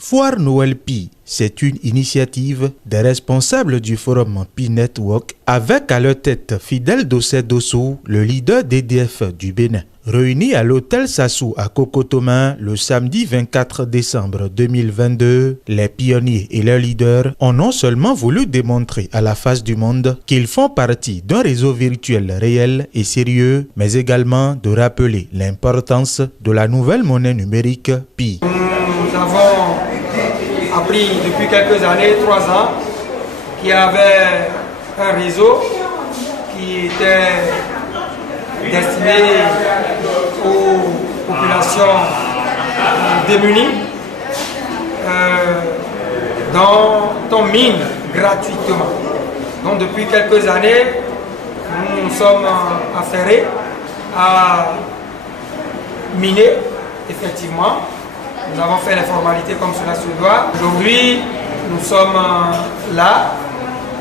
Foire Noël Pi, c'est une initiative des responsables du forum Pi Network avec à leur tête Fidèle Dossé Dosso, le leader d'EDF du Bénin. Réunis à l'hôtel Sassou à Cocotomin le samedi 24 décembre 2022, les pionniers et leurs leaders ont non seulement voulu démontrer à la face du monde qu'ils font partie d'un réseau virtuel réel et sérieux, mais également de rappeler l'importance de la nouvelle monnaie numérique Pi. Nous avons appris depuis quelques années, 3 ans, qu'il y avait un réseau qui était destiné aux populations démunies, dont on mine gratuitement. Donc depuis quelques années, nous nous sommes affairés à miner, effectivement. Nous avons fait les formalités comme cela se doit. Aujourd'hui, nous sommes là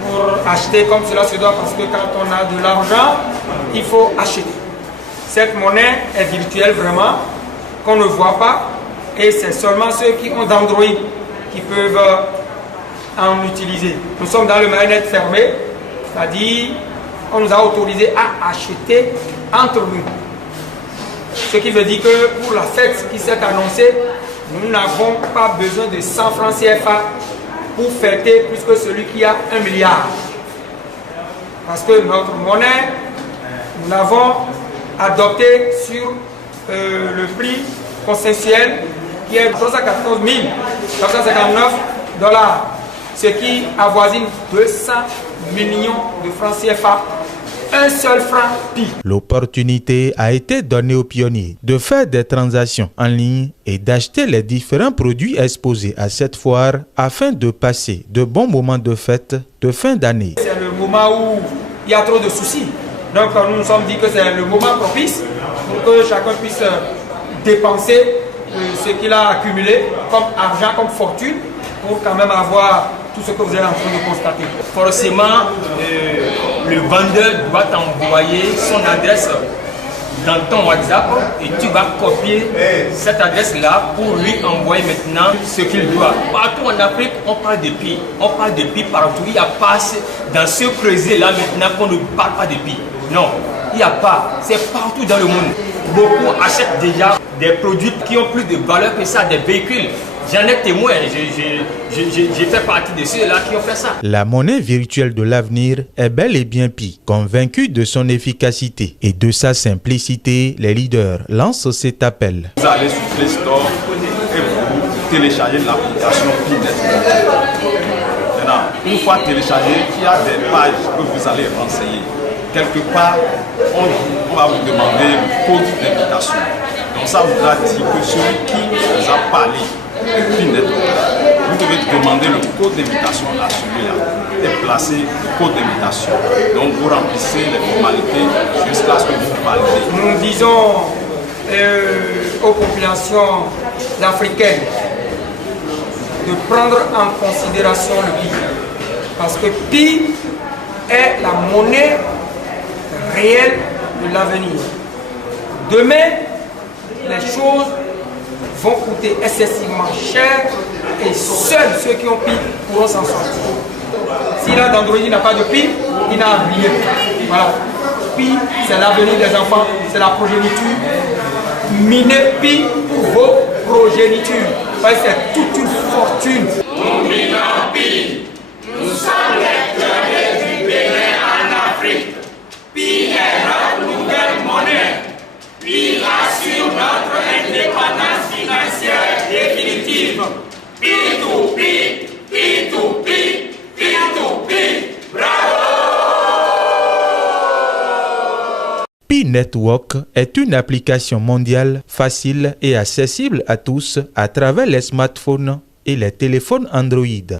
pour acheter comme cela se doit parce que quand on a de l'argent, il faut acheter. Cette monnaie est virtuelle vraiment, qu'on ne voit pas, et c'est seulement ceux qui ont d'Android qui peuvent en utiliser. Nous sommes dans le mainnet fermé, c'est-à-dire on nous a autorisé à acheter entre nous. Ce qui veut dire que pour la fête qui s'est annoncée, nous n'avons pas besoin de 100 francs CFA pour fêter plus que celui qui a 1 milliard. Parce que notre monnaie, nous l'avons adoptée sur le prix consensuel qui est 314 959 $, ce qui avoisine 200 millions de francs CFA. Un seul franc Pi. L'opportunité a été donnée aux pionniers de faire des transactions en ligne et d'acheter les différents produits exposés à cette foire afin de passer de bons moments de fête de fin d'année. C'est le moment où il y a trop de soucis. Donc nous nous sommes dit que c'est le moment propice pour que chacun puisse dépenser ce qu'il a accumulé comme argent, comme fortune, pour quand même avoir tout ce que vous êtes en train de constater. Forcément, le vendeur doit t'envoyer son adresse dans ton WhatsApp et tu vas copier cette adresse-là pour lui envoyer maintenant ce qu'il doit. Partout en Afrique, on parle de Pi. On parle de Pi partout. Il n'y a pas dans ce creuset-là maintenant qu'on ne parle pas de Pi. Non, il n'y a pas. C'est partout dans le monde. Beaucoup achètent déjà des produits qui ont plus de valeur que ça, des véhicules. J'en ai témoin, j'ai fait partie de ceux-là qui ont fait ça. La monnaie virtuelle de l'avenir est bel et bien Pi. Convaincu de son efficacité et de sa simplicité, les leaders lancent cet appel. Vous allez sur Play Store et vous téléchargez l'application Pi Network. Maintenant, une fois téléchargé, il y a des pages que vous allez renseigner. Quelque part, on va vous demander le code d'invitation. Donc ça voudra dire que celui qui vous a parlé, Pi Network, vous devez demander le code d'invitation à celui-là et placer le code d'invitation. Donc vous remplissez les formalités jusqu'à ce que vous validez. Nous disons aux populations africaines de prendre en considération le Pi. Parce que Pi est la monnaie réelle de l'avenir. Demain, les choses vont coûter excessivement cher et seuls ceux qui ont Pi pourront s'en sortir. S'il a d'Android, il n'a pas de Pi, il n'a rien. Voilà. Pi, c'est l'avenir des enfants, c'est la progéniture. Minez Pi pour vos progénitures. C'est toute une fortune. Nous minons Pi. Nous sommes les pionniers du Bénin en Afrique. Pi est notre nouvelle monnaie. Pi assure notre indépendance financière définitive. Pi to Pi, Pi to Pi, Pi to Pi. Bravo! Pi Network est une application mondiale facile et accessible à tous à travers les smartphones et les téléphones Android.